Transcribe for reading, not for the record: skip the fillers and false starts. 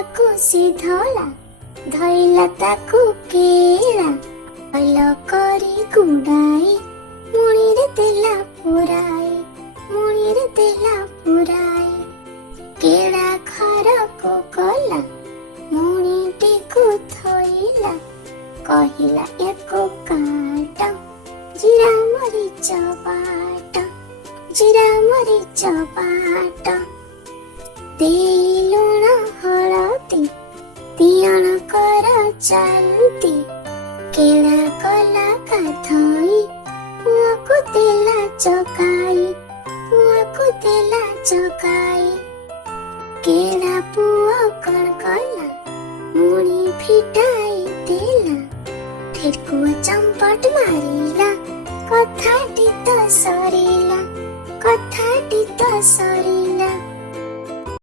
ତାକୁ ସେ ଧଳା ଧଇଲା ତାକୁ କେଳା ଅଲ କରି ଗୁଡାଏ ମୁଣିରେ ଦେଲା ପୁରାଏ ମୁଣିରେ ଦେଲା ପୁରାଏ କେଳା ଘରକୁ ଗଲା ମୁଣିଟିକୁ ଥୋଇଲା କହିଲା ୟାକୁ କାଟ ଜିରା ମରିଚ ବାଟ ଜିରା ମରିଚ ବାଟ ଦେଇ ଲୁଣ ହଳଦୀ ତିଅଣ କର ଜଲ୍ଦି କେଳା କଲା ଗାଧୋଇ ପୁଅକୁ ଦେଲା ଜଗାଇ ପୁଅକୁ ଦେଲା ଜଗାଇ କେଳା ପୁଅ କଣ କଲା ମୁଣି ଫିଟାଇ ଦେଲା ଠେକୁଆ ଚମ୍ପଟ ମାରିଲା କଥାଟି ତ ସରିଲା କଥାଟି ତ ସରିଲା।